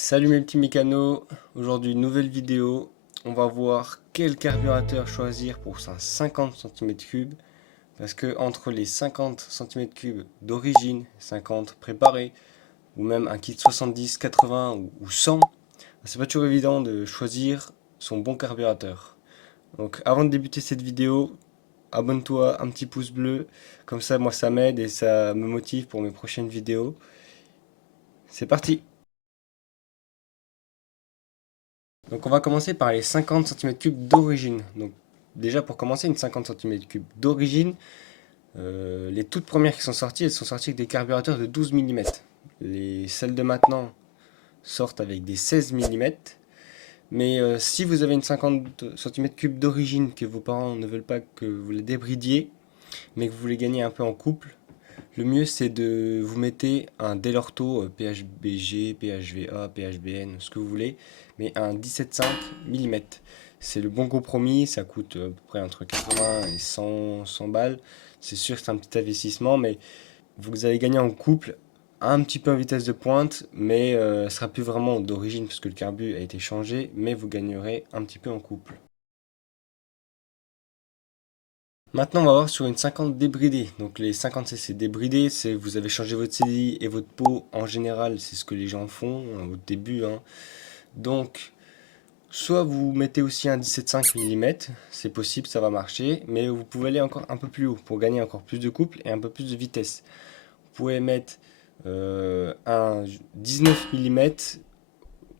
Salut mes petits mécanos, aujourd'hui nouvelle vidéo, on va voir quel carburateur choisir pour sa 50 cm3 parce que entre les 50 cm3 d'origine, 50 préparés ou même un kit 70, 80 ou 100, c'est pas toujours évident de choisir son bon carburateur. Donc avant de débuter cette vidéo, abonne-toi, un petit pouce bleu, comme ça moi ça m'aide et ça me motive pour mes prochaines vidéos. C'est parti! Donc on va commencer par les 50 cm3 d'origine. Donc déjà pour commencer, une 50 cm3 d'origine, les toutes premières qui sont sorties, elles sont sorties avec des carburateurs de 12 mm. Celles de maintenant sortent avec des 16 mm. Mais si vous avez une 50 cm3 d'origine que vos parents ne veulent pas que vous la débridiez, mais que vous voulez gagner un peu en couple, le mieux c'est de vous mettez un Delorto PHBG, PHVA, PHBN, ce que vous voulez, mais un 17,5 mm. C'est le bon compromis, ça coûte à peu près entre 80 et 100 balles. C'est sûr que c'est un petit investissement, mais vous allez gagner en couple un petit peu en vitesse de pointe, mais ce ne sera plus vraiment d'origine parce que le carbu a été changé, mais vous gagnerez un petit peu en couple. Maintenant, on va voir sur une 50 débridée. Donc les 50 cc débridés, c'est vous avez changé votre CDI et votre pot en général, c'est ce que les gens font au début, hein. Donc, soit vous mettez aussi un 17,5 mm, c'est possible, ça va marcher, mais vous pouvez aller encore un peu plus haut pour gagner encore plus de couple et un peu plus de vitesse. Vous pouvez mettre un 19 mm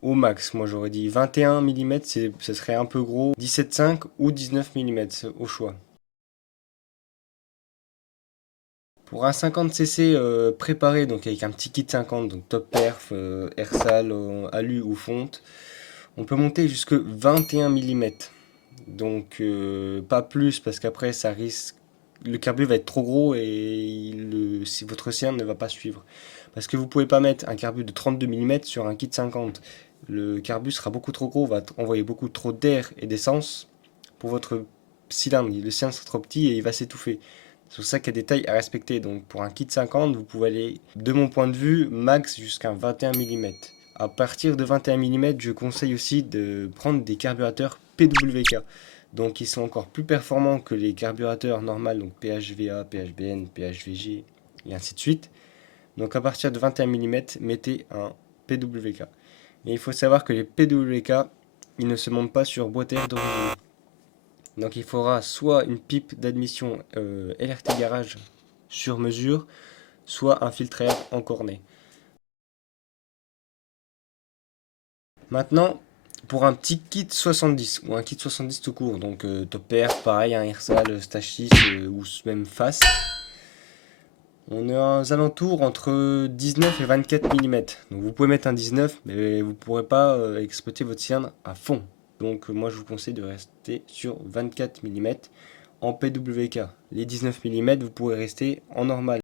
au max. Moi j'aurais dit 21 mm, ce serait un peu gros, 17,5 ou 19 mm au choix. Pour un 50 cc préparé, donc avec un petit kit 50, donc top perf, air alu ou fonte, on peut monter jusque 21 mm. Donc pas plus parce qu'après ça risque, le carbu va être trop gros et si votre cylindre ne va pas suivre. Parce que vous pouvez pas mettre un carbu de 32 mm sur un kit 50. Le carbu sera beaucoup trop gros, va envoyer beaucoup trop d'air et d'essence pour votre cylindre. Le cylindre sera trop petit et il va s'étouffer. C'est pour ça qu'il y a des tailles à respecter. Donc pour un kit 50, vous pouvez aller, de mon point de vue, max jusqu'à 21 mm. À partir de 21 mm, je conseille aussi de prendre des carburateurs PWK. Donc ils sont encore plus performants que les carburateurs normaux, donc PHVA, PHBN, PHVG et ainsi de suite. Donc à partir de 21 mm, mettez un PWK. Mais il faut savoir que les PWK, ils ne se montent pas sur boîte à air d'origine. Donc il faudra soit une pipe d'admission LRT Garage sur mesure, soit un filtre à air en cornet. Maintenant, pour un petit kit 70 ou un kit 70 tout court, donc top air, pareil, un Irsal, Stage 6 ou même face, on est aux alentours entre 19 et 24 mm. Donc vous pouvez mettre un 19, mais vous ne pourrez pas exploiter votre cylindre à fond. Donc moi je vous conseille de rester sur 24 mm en PWK. Les 19 mm, vous pourrez rester en normal.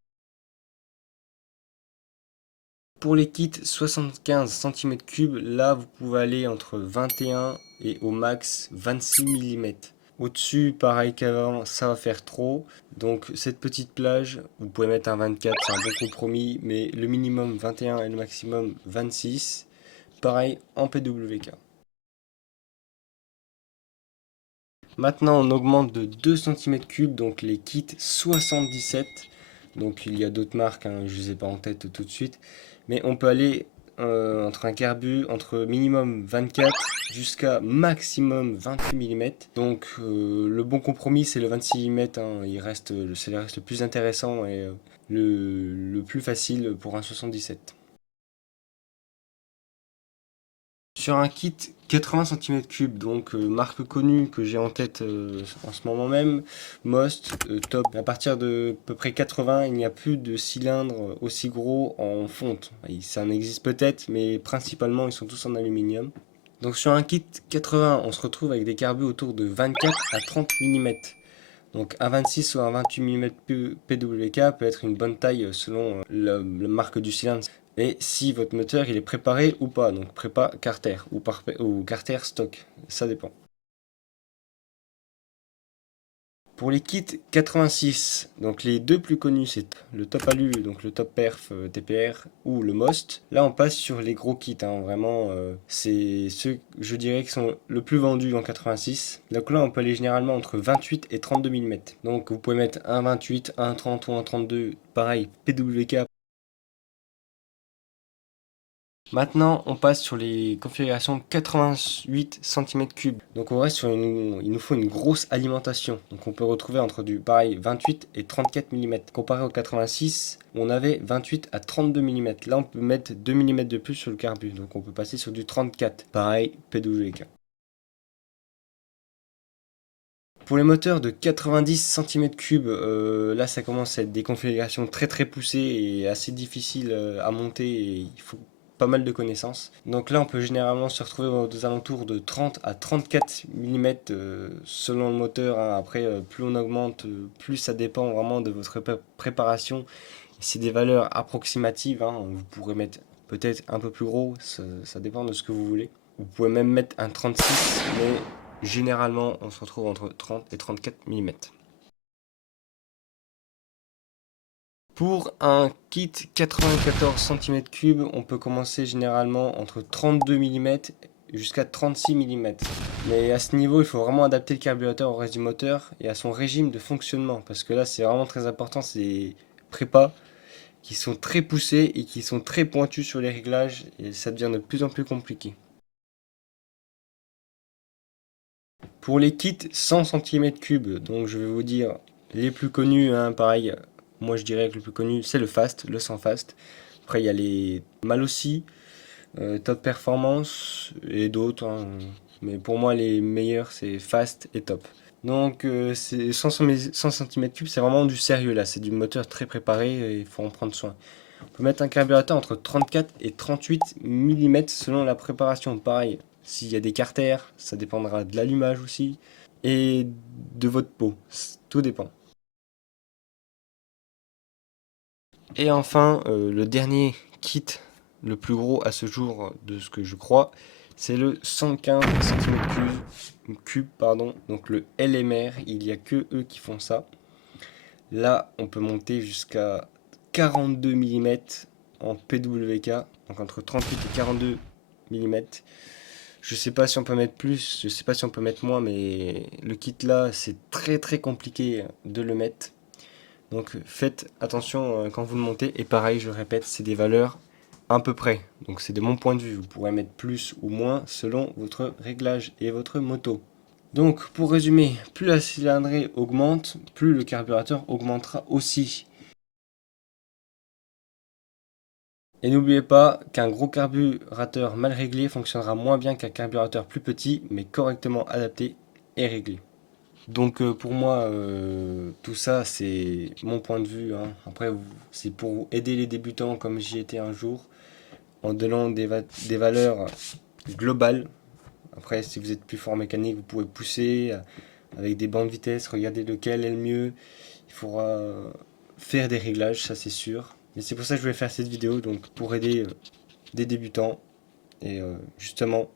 Pour les kits 75 cm3, là vous pouvez aller entre 21 et au max 26 mm. Au-dessus, pareil qu'avant, ça va faire trop. Donc cette petite plage, vous pouvez mettre un 24, c'est un bon compromis, mais le minimum 21 et le maximum 26. Pareil en PWK. Maintenant, on augmente de 2 cm3, donc les kits 77. Donc il y a d'autres marques, hein, je ne les ai pas en tête tout de suite. Mais on peut aller entre un carbu, entre minimum 24 jusqu'à maximum 28 mm. Donc le bon compromis, c'est le 26 mm. Hein, c'est le reste le plus intéressant et le plus facile pour un 77. Sur un kit 80 cm3, donc marque connue que j'ai en tête en ce moment même, Most, Top. À partir de à peu près 80, il n'y a plus de cylindres aussi gros en fonte. Ça en existe peut-être, mais principalement ils sont tous en aluminium. Donc sur un kit 80, on se retrouve avec des carbus autour de 24 à 30 mm. Donc un 26 ou un 28 mm PWK peut être une bonne taille selon la marque du cylindre. Et si votre moteur il est préparé ou pas, donc prépa Carter ou Carter stock, ça dépend. Pour les kits 86, donc les deux plus connus, c'est le Top Alu, donc le Top Perf TPR ou le Most. Là, on passe sur les gros kits, hein, vraiment, c'est ceux, je dirais, qui sont le plus vendus en 86. Donc là, on peut aller généralement entre 28 et 32 mm. Donc vous pouvez mettre un 28, un 30 ou un 32, pareil, PWK. Maintenant, on passe sur les configurations 88 cm3. Donc on reste sur il nous faut une grosse alimentation. Donc on peut retrouver entre du pareil 28 et 34 mm. Comparé au 86, on avait 28 à 32 mm. Là, on peut mettre 2 mm de plus sur le carbu. Donc on peut passer sur du 34. Pareil, PWK. Pour les moteurs de 90 cm3, là ça commence à être des configurations très poussées et assez difficiles à monter et il faut pas mal de connaissances. Donc là on peut généralement se retrouver aux alentours de 30 à 34 mm selon le moteur, hein. Après plus on augmente, plus ça dépend vraiment de votre préparation. C'est des valeurs approximatives, hein. Vous pourrez mettre peut-être un peu plus gros, ça dépend de ce que vous voulez. Vous pouvez même mettre un 36, mais généralement, on se retrouve entre 30 et 34 mm. Pour un kit 94 cm3, on peut commencer généralement entre 32 mm jusqu'à 36 mm. Mais à ce niveau, il faut vraiment adapter le carburateur au reste du moteur et à son régime de fonctionnement. Parce que là, c'est vraiment très important, c'est des prépas qui sont très poussés et qui sont très pointus sur les réglages. Et ça devient de plus en plus compliqué. Pour les kits 100 cm3, donc je vais vous dire les plus connus, hein, pareil, moi je dirais que le plus connu c'est le Fast, le 100 Fast. Après il y a les mal aussi, Top Performance et d'autres, hein. Mais pour moi les meilleurs c'est Fast et Top. Donc c'est 100 cm3, c'est vraiment du sérieux là, c'est du moteur très préparé et il faut en prendre soin. On peut mettre un carburateur entre 34 et 38 mm selon la préparation. Pareil, s'il y a des carters, ça dépendra de l'allumage aussi et de votre peau. Tout dépend. Et enfin, le dernier kit, le plus gros à ce jour de ce que je crois, c'est le 115 cm3, pardon, donc le LMR. Il n'y a que eux qui font ça. Là, on peut monter jusqu'à 42 mm en PWK, donc entre 38 et 42 mm. Je sais pas si on peut mettre plus, je sais pas si on peut mettre moins, mais le kit là, c'est très compliqué de le mettre. Donc faites attention quand vous le montez. Et pareil, je répète, c'est des valeurs à peu près. Donc c'est de mon point de vue. Vous pourrez mettre plus ou moins selon votre réglage et votre moto. Donc pour résumer, plus la cylindrée augmente, plus le carburateur augmentera aussi. Et n'oubliez pas qu'un gros carburateur mal réglé fonctionnera moins bien qu'un carburateur plus petit mais correctement adapté et réglé. Donc pour moi, tout ça c'est mon point de vue, hein. Après, c'est pour aider les débutants comme j'y étais un jour, en donnant des valeurs globales. Après, si vous êtes plus fort en mécanique, vous pouvez pousser avec des bandes de vitesse, regarder lequel est le mieux. Il faudra faire des réglages, ça c'est sûr. Mais c'est pour ça que je voulais faire cette vidéo, donc pour aider des débutants. Et justement,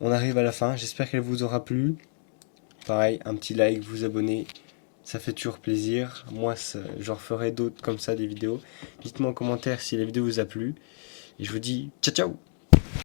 on arrive à la fin. J'espère qu'elle vous aura plu. Pareil, un petit like, vous abonner, ça fait toujours plaisir. Moi, j'en referai d'autres comme ça, des vidéos. Dites-moi en commentaire si la vidéo vous a plu. Et je vous dis ciao ciao.